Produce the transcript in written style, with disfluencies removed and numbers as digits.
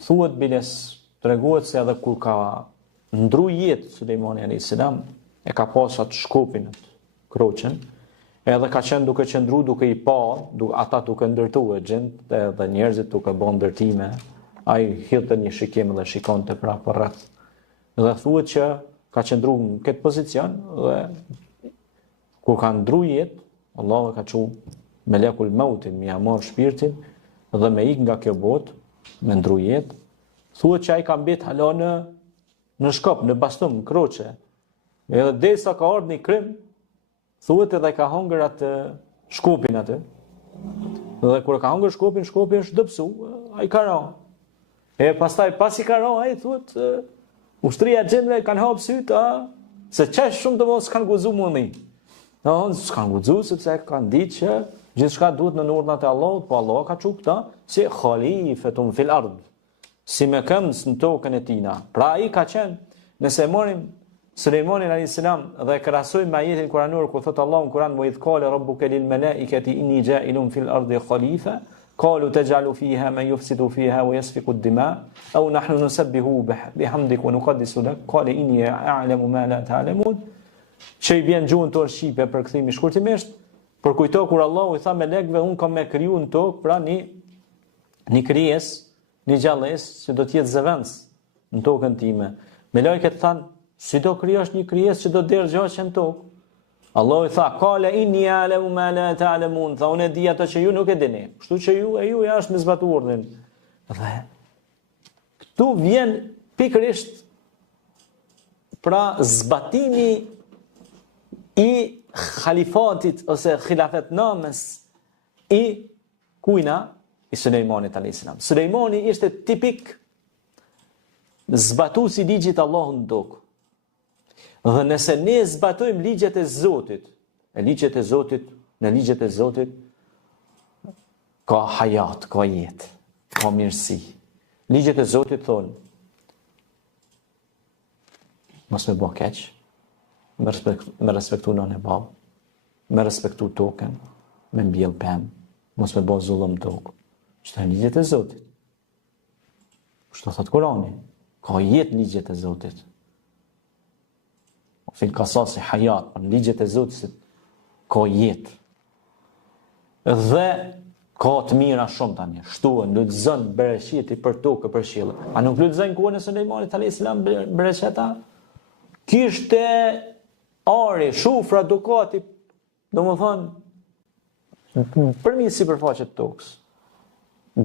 Thuhet biles, treguhet se edhe kur ka ndru jetë Sulejmani a.s. e ka pas atë shkopin, kroqen, edhe ka qenë duke qëndru, duke i pa, ata duke ndërtu e gjend, dhe njerëzit duke bën ndërtime, ai hidhte një shikim dhe shikonte pra për rreth. Dhe thuhet që ka qëndru në këtë pozicion dhe kur ka ndru jetë, Allah ka çu melekul mautin mi marr shpirtin dhe me ik nga kjo botë, me ndru jetë. Thuhet që ai ka mbet hala në shkop, në bastum, në kroqe. Edhe derisa ka ardhur një krim, thuhet edhe ka hongër atë shkopin atë. Dhe kur ka hongër shkopin është dëpsu, ai ka ra. E pastaj pasi ka ra, ai thuhet ushtria e gjendve kanë hapë sytë, se qesh shumë të mos kanë guxu mundi. S'kan guxu sepse kanë ditë që gjithçka duhet në urdhnat e Allahut, po Allah ka çu këta si khalifetun fil ard, si me këmbës në tokën e tina. Pra ai ka qenë, nëse morim Sulejmanin a.s. dhe krahasojmë me ajetin kuranor ku thot Allahu në Kur'an: "Wa idh qala rabbuka lil malaikati inni ja'ilun fil ardi khalifa qalu taj'alu fiha man yufsidu fiha wa yasfiku ad-dima aw nahnu nusabbihu bihamdika wa nuqaddisu lak qala inni a'lamu ma la ta'lamun." Që i vjen gjuhën tonë shqipe për kthimi shkurtimisht, për kujto kur Allahu i tha melekëve, unë kam me kriju në tokë pra një krijesë, një gjallësë që do të jetë zëvendës në tokën time. Melekët thanë, si do krijosh një krijesë që do dërgjohesh në tokë? Allahu i tha, qala inni a'lamu ma la ta'lamun, tha unë e di ato që ju nuk e dini. Kështu që ju jashtë me zbatu urdhrin. Dhe këtu vjen pikërisht pra zbatimi i khalifatit ose khilafet namës i kujna i Sulejmanit a.s. Sulejmani ishte tipik zbatuesi i ligjit Allahut në tokë. Dhe nëse ne zbatojmë ligjet e Zotit, në ligjet e Zotit ka hayat, ka jetë, ka mirësi. Ligjet e Zotit thonë mos me bë keq, me respektu nënë e babë, me respektu tokën, me mbjell pemë, mos me bë zullëm tokë. Çto janë ligjet e Zotit. Kështu thot Kurani, ka jetë ligjet e Zotit. Fil kasasi hayat, në ligjet e Zotit ka jetë. Dhe ka të mira shumë tani. Shtuën, lulëzën bereqeti për tokë, për qiell. A nuk lulëzën kuën e Sulejmanit a.s. bereqeta? Kishte ari, shufra, dukati, do më thonë, përmi sipërfaqe të tokës.